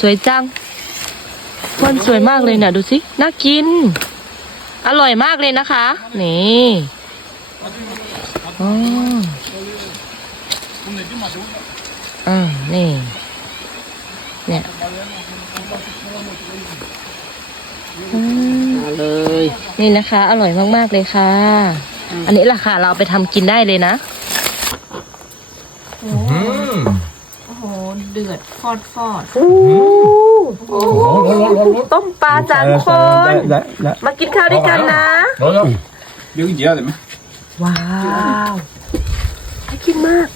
สวยจังคนสวยมากเลยเนี่ยดูสิ น่ากิน อร่อยมากเลยนะคะ นี่อ๋ออ่านี่ เนี่ยอืมมาเลย นี่นะคะ อร่อยมากๆเลยค่ะ อันนี้ราคาเราเอาไปทำกินได้เลยนะโอ้โหเดือดฟอดฟอดต้มปลาจานคน มากินข้าวด้วยกันนะ Vill du ge det med? ว้าวน่ากินมาก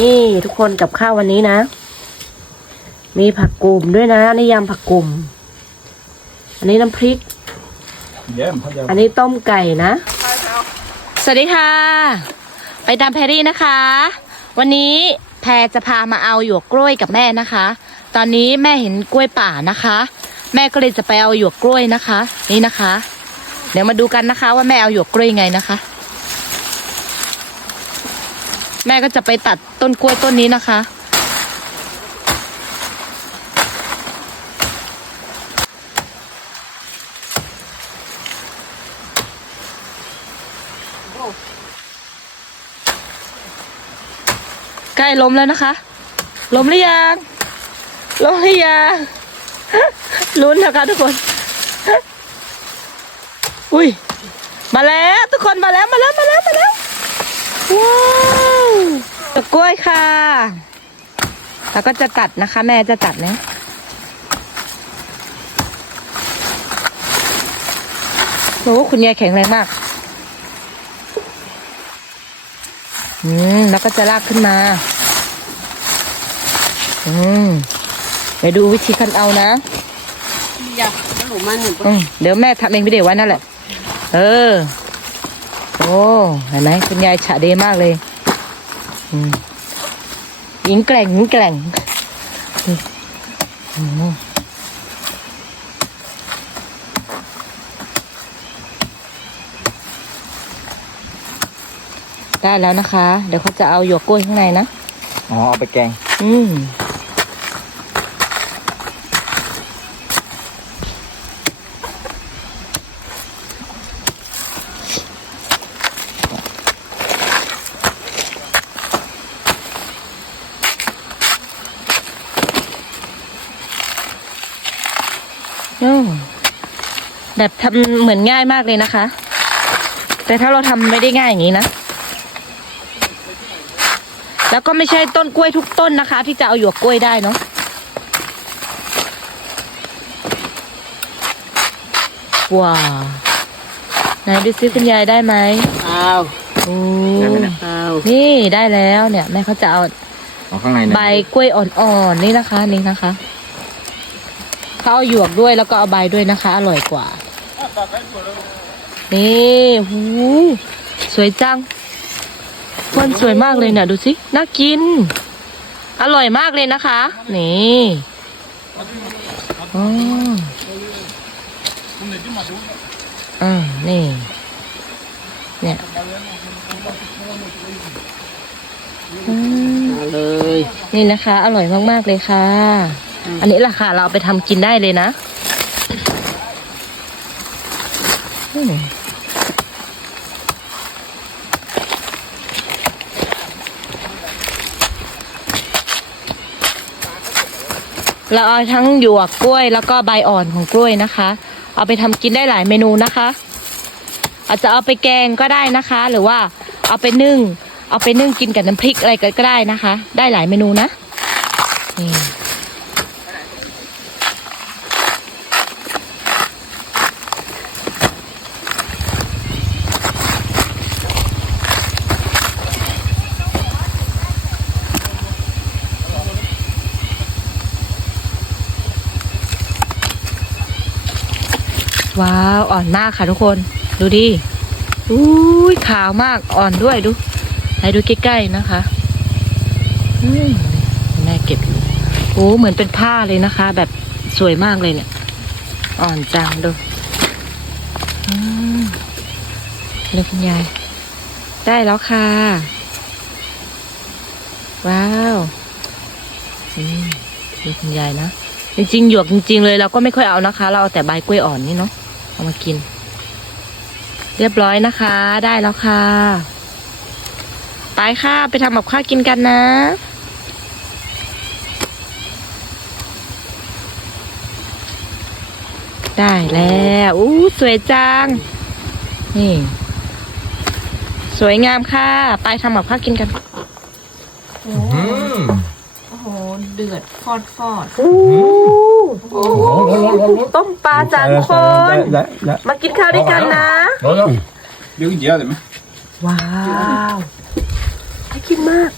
นี่ทุกคนกับข้าววันนี้นะ มีผักกุ่มด้วยนะนี่ยำผักกุ่ม อันนี้น้ำพริก Hjem, hade jag อันนี้ต้มไก่นะ สวัสดีค่ะ ไปตามแพรรี่นะคะ วันนี้ แพรจะพามาเอาหยวกกล้วยกับแม่นะคะ ตอนนี้แม่เห็นกล้วยป่านะคะ แม่ก็เลยจะไปเอาหยวกกล้วยนะคะ นี่นะคะ เดี๋ยวมาดูกันนะคะ ว่าแม่เอาหยวกกล้วยยังไงนะคะ แม่ก็จะไปตัดต้นกล้วยต้นนี้นะคะ ใกล้ล้มแล้วนะคะล้มหรือยังล้มหรือยังลุ้นนะคะทุกคน อุ้ย มาแล้วทุกคนมาแล้วมาแล้วมาแล้วมาแล้วว้าวตะกล้วยค่ะแล้วก็จะตัดนะคะ แม่จะตัดนะโอ้คุณยายแข็งแรงมาก อืม แล้วก็จะลากขึ้นมา อืม เดี๋ยวดูวิธีคันเอานะอยากขนมมันหนึ่งอืมเดี๋ยวแม่ทำเองวิดีโอไว้นั่นแหละ เออ โอ้เห็นไหมคุณยายฉะเดมากเลย อืมหญิงแกร่งหญิงแกร่งอืม ได้แล้วนะคะ เดี๋ยวเขาจะเอาหยวกกล้วยข้างในนะ Ja, på gäng. อืมโอ้แบบทำเหมือนง่ายมากเลยนะคะ แต่ถ้าเราทำไม่ได้ง่ายอย่างนี้นะ แล้วก็ไม่ใช่ต้นกล้วยทุกต้นนะคะ ที่จะเอาหยวกกล้วยได้เนาะว้าวไหนดูซิคุณยายได้ไหมเอาโอ้เอานี่ได้แล้วเนี่ยแม่เขาจะเอาเอาข้างในใบกล้วยอ่อนๆนี่นะคะนี่นะคะเขาเอาหยวกด้วยแล้วก็เอาใบด้วยนะคะ อร่อยกว่า นี่หูสวยจัง คนสวยมากเลยเนี่ยดูสิ น่ากิน อร่อยมากเลยนะคะ นี่อ๋ออ่านี่ เนี่ยอืมมาเลย นี่นะคะ อร่อยมาก ๆ เลยค่ะ อันนี้ราคาเราเอาไปทำกินได้เลยนะ เราเอาทั้งหยวกกล้วยแล้วก็ใบอ่อนของกล้วยนะคะ เอาไปทำกินได้หลายเมนูนะคะ อาจจะเอาไปแกงก็ได้นะคะ หรือว่าเอาไปนึ่ง เอาไปนึ่งกินกับน้ำพริกอะไรก็ได้นะคะ ได้หลายเมนูนะนี่ ว้าว อ่อนมากค่ะทุกคน ดูดิอุ้ยขาวมากอ่อนด้วยดูให้ดูใกล้ๆนะคะอืมแม่เก็บโอ้เหมือนเป็นผ้าเลยนะคะ แบบสวยมากเลยเนี่ย อ่อนจังดูเลยคุณยาย ได้แล้วค่ะ ว้าวอืมดูคุณยายนะจริงๆหยวกจริง ๆ เลยเราก็ไม่ค่อยเอานะคะ เราเอาแต่ใบกล้วยอ่อนนี่เนาะ เอามากิน เรียบร้อยนะคะ ได้แล้วค่ะไปค่ะ ไปทำกับข้าวกินกันนะได้แล้วอู้สวยจัง นี่ สวยงามค่ะ ไปทำกับข้าวกินกันอืมโอ้โห เดือดฟอดฟอดโอ้โห ต้มปลาจ้าทุกคน ได้ได้มากินข้าวด้วยกันนะร้อนแล้วเดี๋ยวกินเยอะเลยไหมว้าวน่ากินมาก